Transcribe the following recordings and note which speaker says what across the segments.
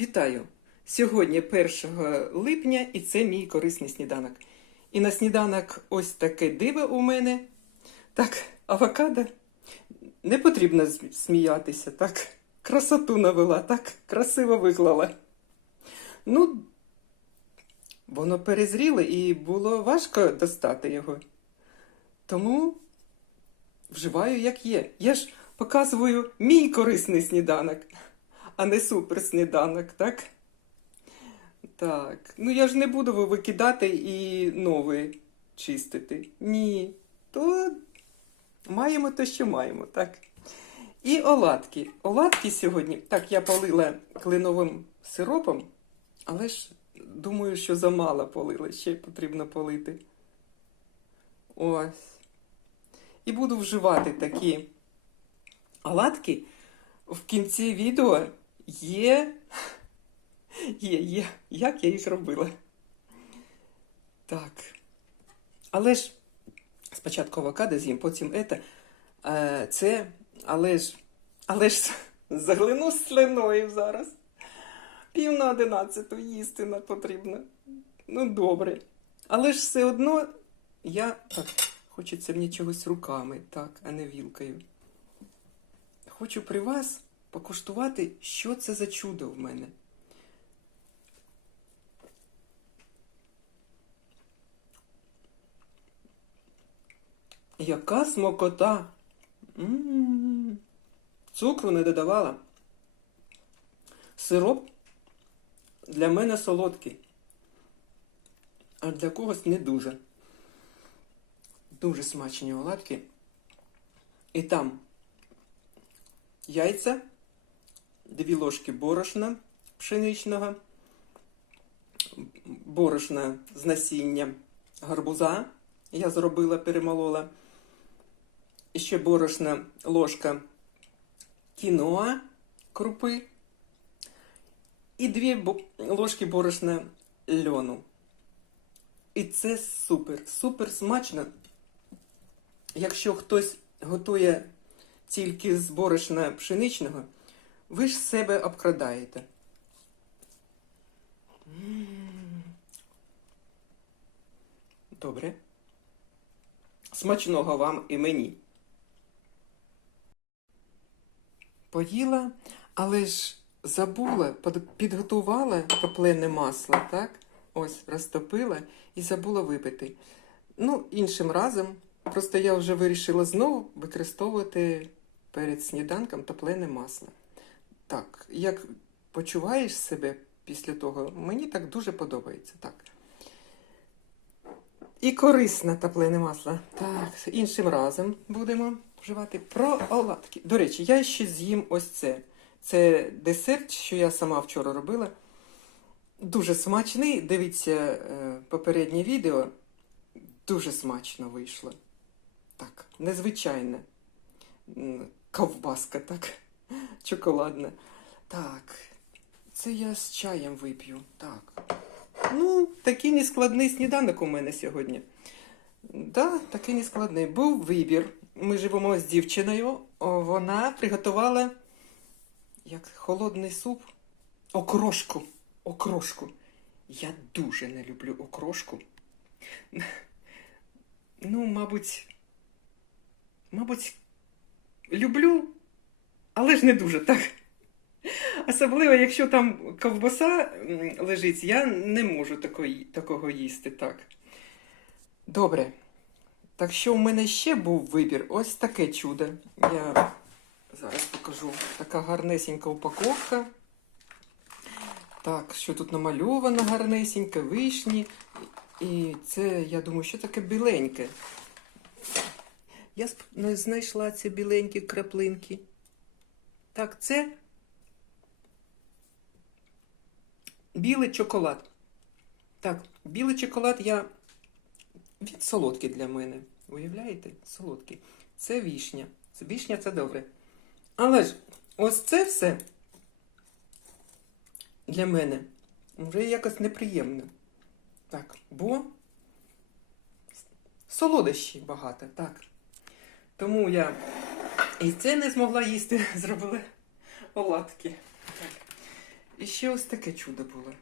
Speaker 1: Вітаю! Сьогодні 1 липня і це мій корисний сніданок. І на сніданок ось таке диво у мене. Так, авокадо. Не потрібно сміятися, так. Красоту навела, так красиво виклала. Ну, воно перезріло і було важко достати його. Тому вживаю як є. Я ж показую мій корисний сніданок а не суперсніданок, так? Так. Ну я ж не буду викидати і новий чистити. Ні. То маємо те, що маємо, так. І оладки. Оладки сьогодні. Так, я полила кленовим сиропом, але ж думаю, що замало полила, ще потрібно полити. Ось. І буду вживати такі оладки. В кінці відео є. Є, є, як я їх робила. Так. Але ж спочатку авокадо з'їм, потім ете. Е, це, але ж, але ж заглину слиною зараз. Пів на одинадцяту їсти потрібно. Ну, добре. Але ж все одно я. Так, хочеться мені чогось руками, так, а не вілкою. Хочу при вас покуштувати, що це за чудо в мене. Яка смокота. М-м-м. Цукру не додавала. Сироп для мене солодкий, а для когось не дуже. Дуже смачні оладки. І там яйця, дві ложки борошна пшеничного, борошна з насіння гарбуза. Я зробила, перемолола. І ще борошна ложка кіноа крупи. І дві ложки борошна льону. І це супер, супер смачно. Якщо хтось готує тільки з борошна пшеничного, ви ж себе обкрадаєте. Добре. Смачного вам і мені. Поїла, але ж забула, підготувала топлене масло, так? Ось, розтопила і забула випити. Ну, іншим разом. Просто я вже вирішила знову використовувати перед сніданком топлене масло. Так, як почуваєш себе після того, мені так дуже подобається. Так. І корисне топлене масло. Так, іншим разом будемо вживати про оладки. До речі, я ще з'їм ось це. Це десерт, що я сама вчора робила. Дуже смачний. Дивіться е, попереднє відео. Дуже смачно вийшло. Так, незвичайне. Ковбаска, так. Чоколадна. Так. Це я з чаєм вип'ю. Так. Ну, такий нескладний сніданок у мене сьогодні. Да, такий нескладний. Був вибір. Ми живемо з дівчиною. Вона приготувала як холодний суп. Окрошку. Окрошку. Я дуже не люблю окрошку. Ну, мабуть, мабуть, люблю, але ж не дуже так. Особливо, якщо там ковбаса лежить, я не можу такої, такого їсти так. Добре. Так що в мене ще був вибір. Ось таке чудо. Я зараз покажу. Така гарнесенька упаковка. Так, що тут намальовано гарнесеньке, вишні. І це, я думаю, що таке біленьке. Я не знайшла ці біленькі краплинки. Так, це білий чоколад. Так, білий чоколад я. Він солодкий для мене. Уявляєте? Солодкий. Це вішня. Це вішня це добре. Але ж ось це все для мене вже якось неприємно. Так, бо солодощі багато, так. Тому я і це не змогла їсти, зробила оладки. Так. І ще ось таке чудо було.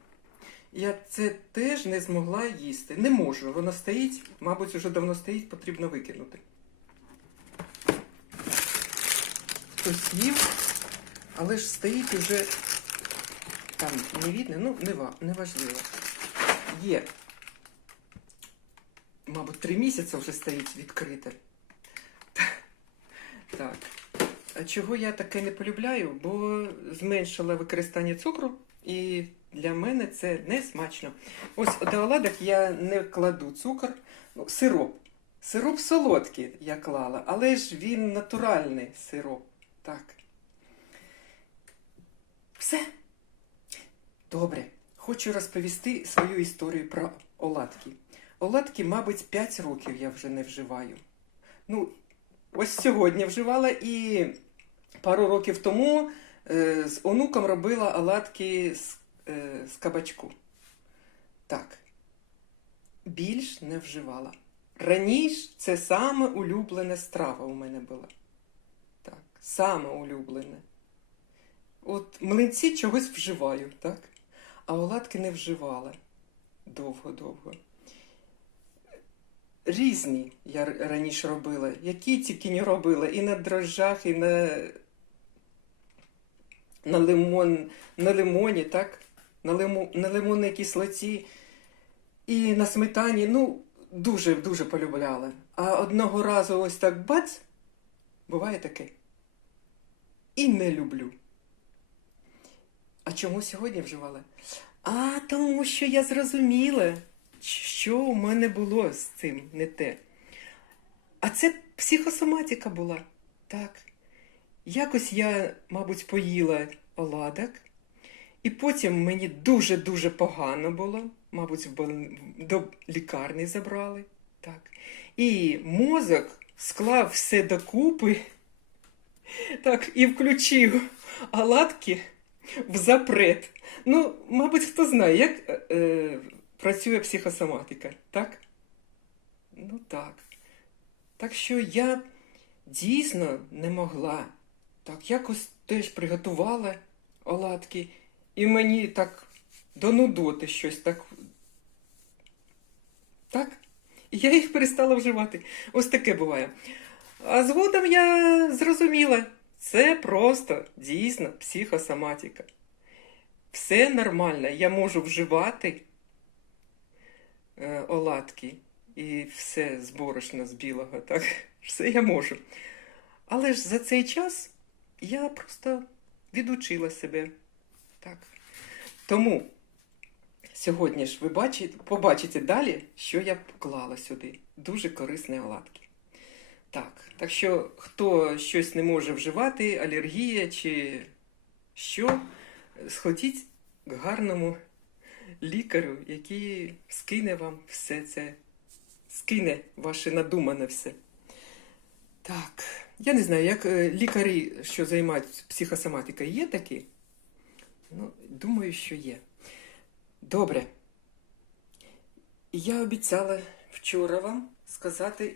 Speaker 1: Я це теж не змогла їсти. Не можу. Воно стоїть, мабуть, вже давно стоїть, потрібно викинути. Хтось їв, але ж стоїть уже там не видно, ну не важливо. Є. Мабуть, три місяці вже стоїть відкрите. Так. Чого я таке не полюбляю? Бо зменшила використання цукру, і для мене це не смачно. Ось до оладок я не кладу цукор, ну, сироп. Сироп солодкий я клала, але ж він натуральний сироп. Так. Все. Добре. Хочу розповісти свою історію про оладки. Оладки, мабуть, 5 років я вже не вживаю. Ну, ось сьогодні вживала і пару років тому е, з онуком робила оладки з, е, з кабачку. Так. Більш не вживала. Раніше це саме улюблена страва у мене була. Так, саме улюблене. От млинці чогось вживаю, так? А оладки не вживала довго-довго. Різні я раніше робила. Які тільки не робила. І на дрожжах, і на, на, лимон, на лимоні, так? На, лиму, на лимонній кислоті і на сметані. Ну, дуже-дуже полюбляла. А одного разу ось так бац, буває таке. І не люблю. А чому сьогодні вживала? А тому що я зрозуміла, що у мене було з цим не те. А це психосоматика була. Так. Якось я, мабуть, поїла оладок, і потім мені дуже-дуже погано було. Мабуть, до лікарні забрали. Так. І мозок склав все докупи так, і включив оладки в запрет. Ну, мабуть, хто знає, як е, е, працює психосоматика, так? Ну так. Так що я дійсно не могла. Так, якось теж приготувала оладки, і мені так до нудоти щось так. Так? І я їх перестала вживати. Ось таке буває. А згодом я зрозуміла, це просто дійсно психосоматика. Все нормально, я можу вживати оладки і все з борошна, з білого, так? Все я можу. Але ж за цей час я просто відучила себе. Так. Тому сьогодні ж ви бачите, побачите далі, що я поклала сюди. Дуже корисні оладки. Так, так що хто щось не може вживати, алергія чи що, сходіть к гарному лікарю, який скине вам все це, скине ваше надумане все. Так, я не знаю, як е, лікарі, що займаються психосоматикою, є такі? Ну, думаю, що є. Добре. Я обіцяла вчора вам сказати.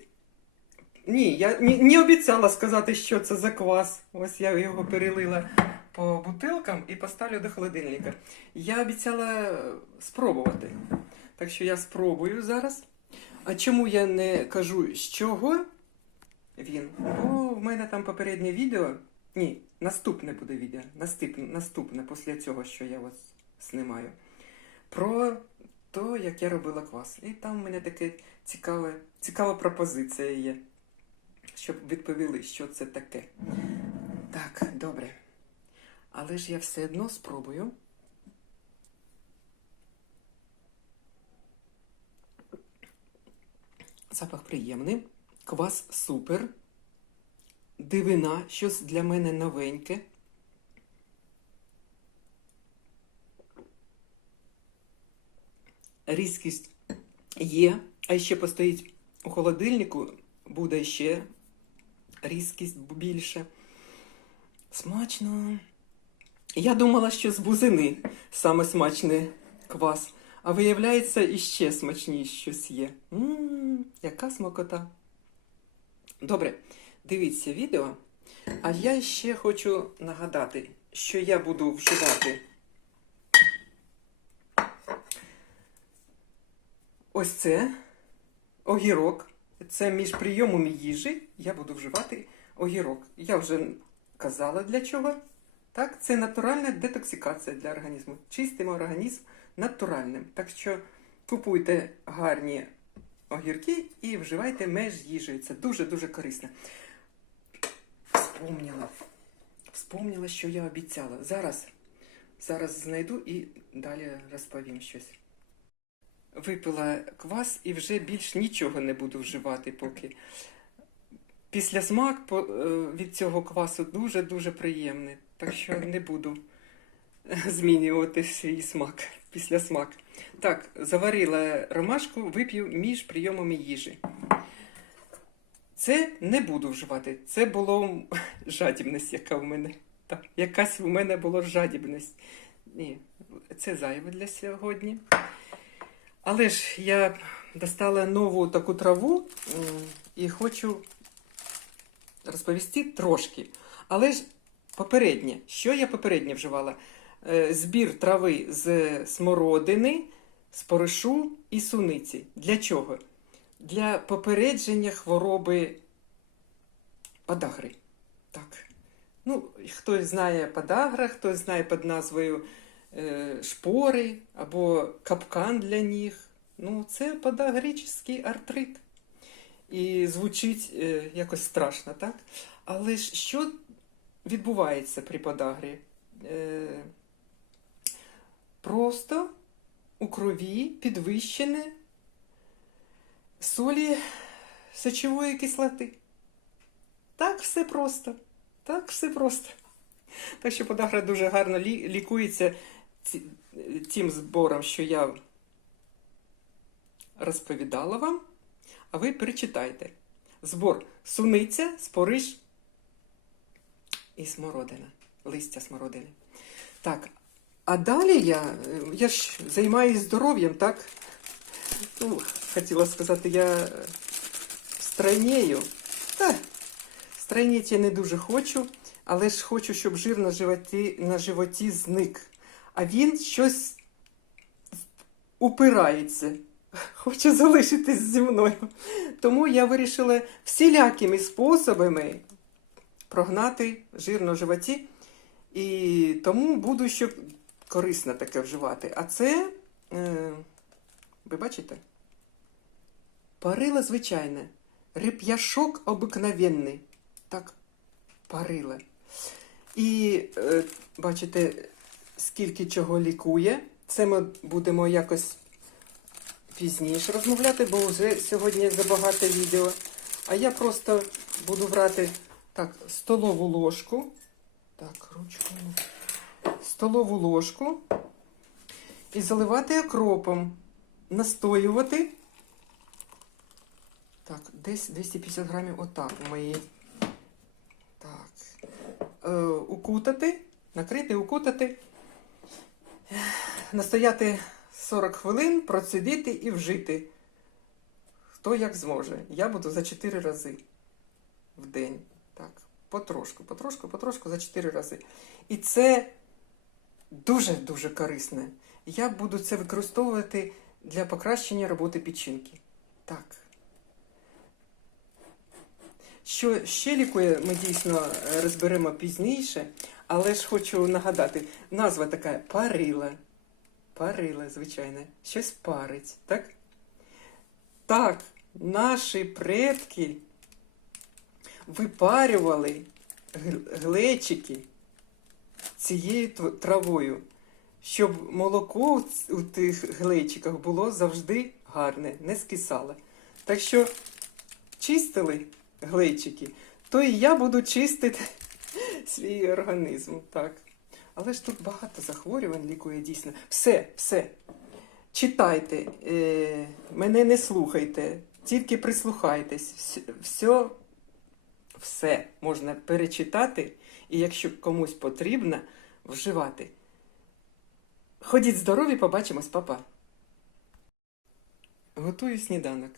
Speaker 1: Ні, я не обіцяла сказати, що це за квас. Ось я його перелила по бутилкам і поставлю до холодильника. Я обіцяла е, спробувати. Так що я спробую зараз. А чому я не кажу, з чого він? Бо в мене там попереднє відео. Ні, наступне буде відео. Наступне, наступне після цього, що я ось знімаю. Про те, як я робила квас. І там в мене таке цікаве, цікава пропозиція є. Щоб відповіли, що це таке. Так, добре. Але ж я все одно спробую. Запах приємний. Квас супер. Дивина, щось для мене новеньке. Різкість є, а ще постоїть у холодильнику, буде ще різкість більше. Смачно. Я думала, що з бузини саме смачний квас, а виявляється, іще смачніше щось є. Ммм, яка смакота. Добре, дивіться відео. А я ще хочу нагадати, що я буду вживати ось це огірок. Це між прийомом їжі я буду вживати огірок. Я вже казала для чого. Так, це натуральна детоксикація для організму. Чистимо організм натуральним. Так що купуйте гарні огірки і вживайте меж їжею. Це дуже-дуже корисно. Вспомнила. Вспомнила, що я обіцяла. Зараз, зараз знайду і далі розповім щось. Випила квас і вже більш нічого не буду вживати поки. Після смак е, від цього квасу дуже-дуже приємний. Так що не буду змінювати свій смак після смак. Так, заварила ромашку, вип'ю між прийомами їжі. Це не буду вживати. Це було жадібність, яка в мене. Так, якась в мене була жадібність. Ні, це зайве для сьогодні. Але ж я достала нову таку траву і хочу розповісти трошки. Але ж попереднє, що я попереднє вживала? Е, Збір трави з смородини, споришу і суниці. Для чого? Для попередження хвороби подагри. Так. Ну, хтось знає подагра, хтось знає під назвою е, шпори або капкан для ніг. Ну, це подагрический артрит. І звучить е, якось страшно, так? Але ж що відбувається при подагрі? Е, просто у крові підвищене солі сечової кислоти. Так все просто. Так все просто. Так що подагра дуже гарно лікується тим збором, що я розповідала вам, а ви перечитайте. Збор суниця, спориш і смородина, листя смородини. Так, а далі я, е, я ж займаюся здоров'ям, так? Ну, хотіла сказати, я е, стройнею. Та, стройніти я не дуже хочу, але ж хочу, щоб жир на животі, на животі зник. А він щось упирається. Хоче залишитись зі мною. Тому я вирішила всілякими способами прогнати жир на животі. І тому буду ще корисно таке вживати. А це, е, ви бачите? Парила звичайне. Реп'яшок обикновенний. Так, парила. І е, бачите, скільки чого лікує. Це ми будемо якось пізніше розмовляти, бо вже сьогодні забагато відео. А я просто буду брати так, столову ложку. Так, ручку. Столову ложку. І заливати окропом. Настоювати. Так, десь 250 грамів отак у моїй. Так. Е, укутати, накрити, укутати. Настояти 40 хвилин, процедити і вжити. Хто як зможе. Я буду за 4 рази в день. Потрошку, потрошку, потрошку за 4 рази. І це дуже-дуже корисне. Я буду це використовувати для покращення роботи печінки. Так. Що ще лікує, ми дійсно е, розберемо пізніше, але ж хочу нагадати, назва така парила. Парила, звичайно, щось парить, так? Так, наші предки випарювали глечики цією травою, щоб молоко у тих глечиках було завжди гарне, не скисало. Так що чистили глечики, то і я буду чистити свій організм. Так. Але ж тут багато захворювань лікує дійсно. Все, все. Читайте, е, мене не слухайте, тільки прислухайтесь. Все, все, можна перечитати, і якщо комусь потрібно, вживати. Ходіть здорові, побачимось, папа. Готую сніданок.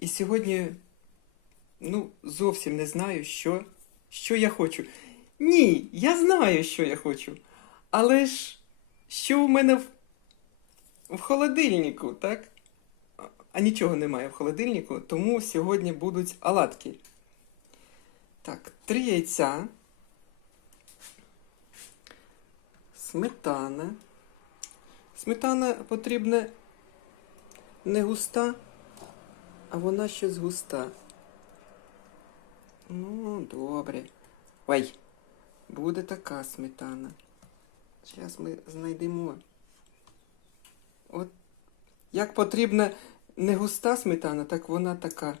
Speaker 1: І сьогодні, ну, зовсім не знаю, що, що я хочу. Ні, я знаю, що я хочу. Але ж що у мене в, в холодильнику, так? А- нічого немає в холодильнику, тому сьогодні будуть оладки. Так, три яйця. Сметана. Сметана потрібна не густа, а вона щось густа. Ну, добре. Ой, буде така сметана. Зараз ми знайдемо. От як потрібна не густа сметана, так вона така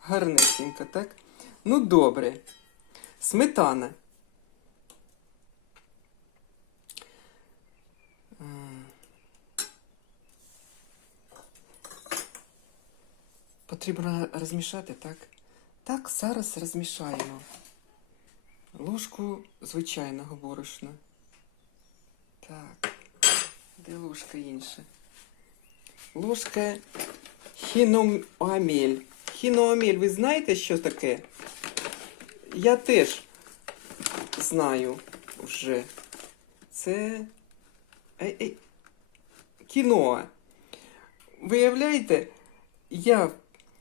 Speaker 1: гарнесенька, так? Ну, добре. Сметана. Потрібно розмішати, так? Так, зараз розмішаємо. Ложку звичайного борошна. Так, де ложка інша? Ложка хіноамель. Хіноамель, ви знаєте, що таке? Я теж знаю вже. Це ей, ей. кіноа. Виявляєте, я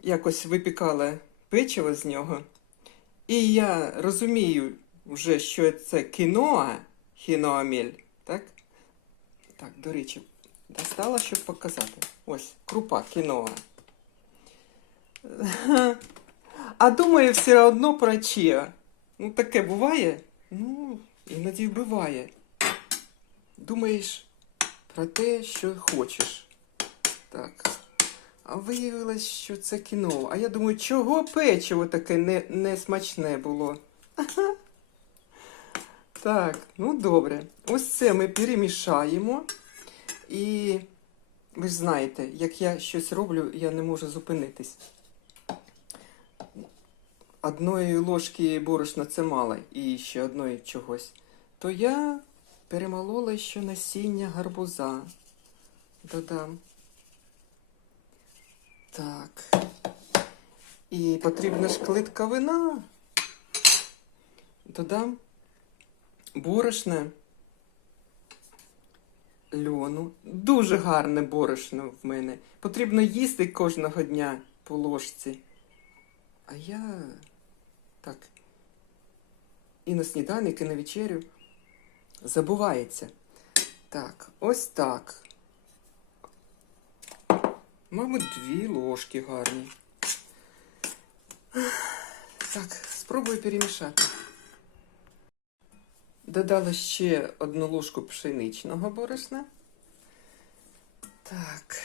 Speaker 1: якось випікала печиво з нього, і я розумію вже, що це кіноа, хіноамель, так? Так, до речі, достала, щоб показати. Ось, крупа кіноа. А думаю, все одно про чия. Ну, таке буває? Ну, іноді буває. Думаєш про те, що хочеш. Так. А виявилось, що це кіно. А я думаю, чого печиво таке не, не смачне було? Так, ну добре. Ось це ми перемішаємо. І ви ж знаєте, як я щось роблю, я не можу зупинитись. Одної ложки борошна це мало, і ще одної чогось. То я перемолола ще насіння гарбуза. Додам. Так. І потрібна ж клитковина. Додам борошне льону. Дуже гарне борошно в мене. Потрібно їсти кожного дня по ложці. А я так. І на сніданок, і на вечерю забувається. Так, ось так. Мабуть, дві ложки гарні. Так, спробую перемішати. Додала ще одну ложку пшеничного борошна. Так.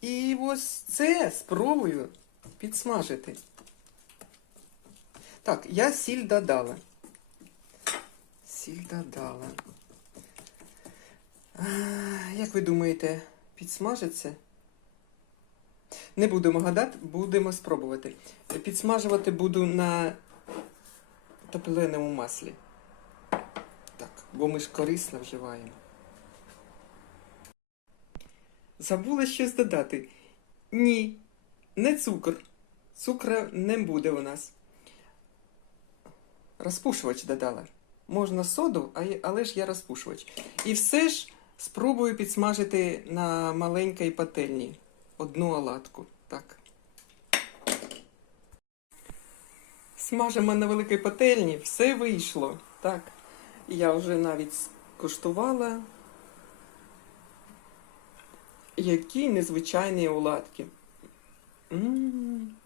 Speaker 1: І ось це спробую підсмажити. Так, я сіль додала. Сіль додала. Як ви думаєте, підсмажиться? Не будемо гадати, будемо спробувати. Підсмажувати буду на топленому маслі. Бо ми ж корисно вживаємо. Забула щось додати. Ні, не цукор. Цукра не буде у нас. Розпушувач додала. Можна соду, але ж я розпушувач. І все ж спробую підсмажити на маленькій пательні одну оладку. Так. Смажимо на великій пательні, все вийшло. Так. Я вже навіть скуштувала. Які незвичайні оладки. М.